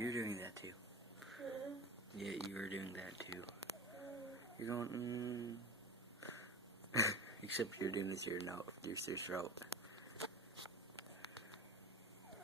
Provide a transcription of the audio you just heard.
You're doing that too. Yeah, you were doing that too. You're going, Except you're doing this your throat.